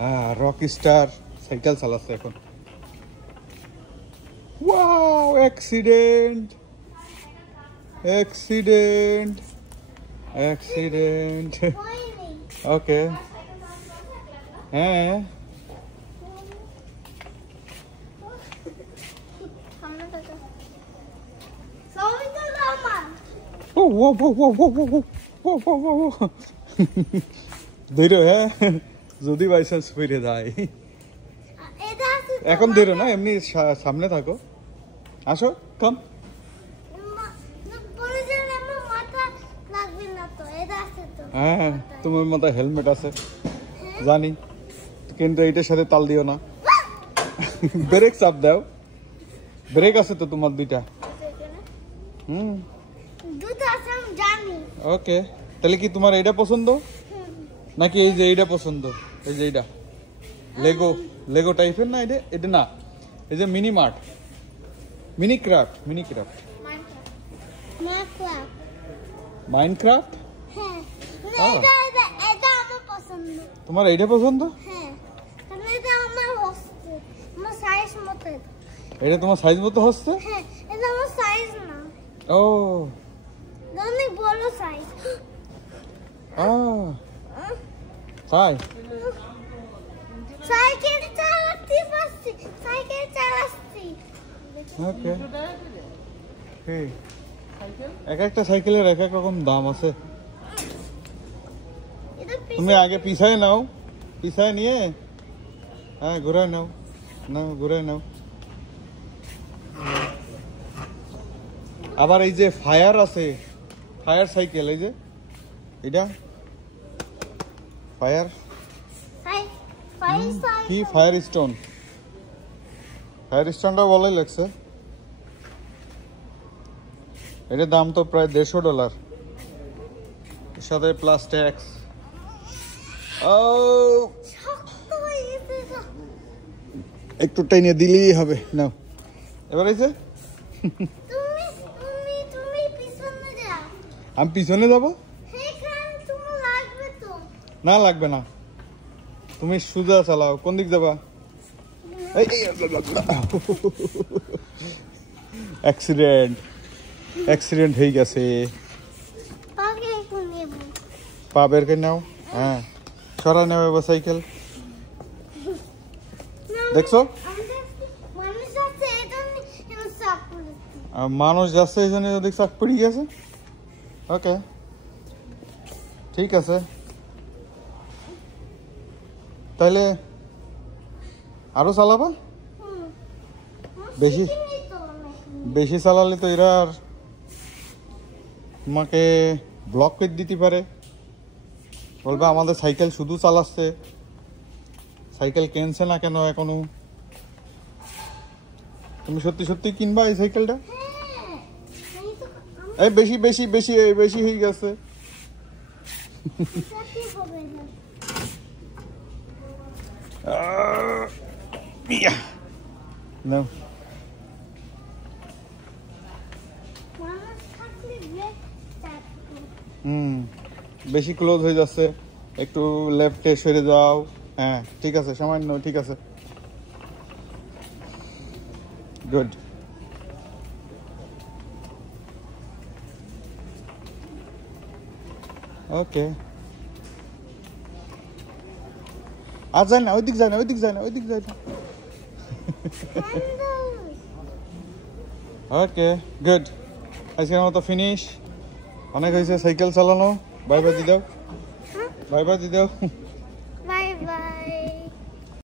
হ্যাঁ rock star cycle চালাচ্ছে এখন। Wow accident accident accident. Okay হ্যাঁ ও ও ও ও ও ও ও ও ধীরে হ্যাঁ যদি বাই চান্স ফিরে যায়। এখন ধীরে না এমনি সামনে থাকো। আসো কাম। হ্যাঁ তোমার মাথায় হেলমেট আছে জানি, কিন্তু এইটার সাথে তাল দিও না। ব্রেক চাপ দাও, ব্রেক আছে তো তোমার দুইটা। ওকে তাহলে কি তোমার এইটা পছন্দ নাকি এই যে এইটা পছন্দ? এই যে এইটা লেগো লেগো টাইপের না? এটা এটা না, এই যে mini mart mini craft Minecraft. তোমার এইটা পছন্দ? এটা তোমার সাইজ মতো হচ্ছে? ও বড় সাইজ। তাই সাইকেল চালাচ্ছি পাচ্ছি, সাইকেল চালাচ্ছি। ওকে এক একটা সাইকেলের এক এক রকম দাম আছে। তুমি আগে পিছায় নাও, পিছায় নিয়ে হ্যাঁ ঘুরায় নাও, না ঘুরায় নাও। আবার এই যে ফায়ার আছে, ফায়ার সাইকেল, এই যে এটা ফায়ার কি ফায়ার স্টোন, ফায়ার স্টোনটা ভালোই লাগছে। এটার দাম তো প্রায় $150, এর সাথে প্লাস ট্যাক্স। একটু টাইনে দিলেই হবে। নাও এবার এই যে আমি পিছনে যাব না, লাগবে না, তুমি সোজা চালাও। কোন দিক যাবা? অ্যাক্সিডেন্ট অ্যাক্সিডেন্ট হয়ে গেছে। পা বের করে নাও। হ্যাঁ সরা নেও এবার সাইকেল। দেখছো মানুষ যাচ্ছে এই জন্য ওদিক চাপ পড়ে গেছে। ওকে ঠিক আছে, তাহলে আরো চালাবা? বেশি বেশি চালালে তো এরা আর তোমাকে ব্লক করে দিতে পারে, বলবে আমাদের সাইকেল শুধু চালাচ্ছে, সাইকেল কিনছে না কেন এখনো। তুমি সত্যি সত্যি কিনবা এই সাইকেলটা? এই বেশি বেশি বেশি বেশি হয়ে গেছে। বেশি ক্লোজ হয়ে যাচ্ছে, একটু লেফটে সরে যাও। হ্যাঁ ঠিক আছে, সামান্য ঠিক আছে, গুড। ওকে আর যায় না, ওইদিক যায় না, ওইদিক যায় না, ওইদিক যায় না। ওকে গুড, আজকের মতো ফিনিশ। অনেক হয়েছে সাইকেল চালানো। বাই বাই দি দাও, বাই বাই দি দাও। Bye bye.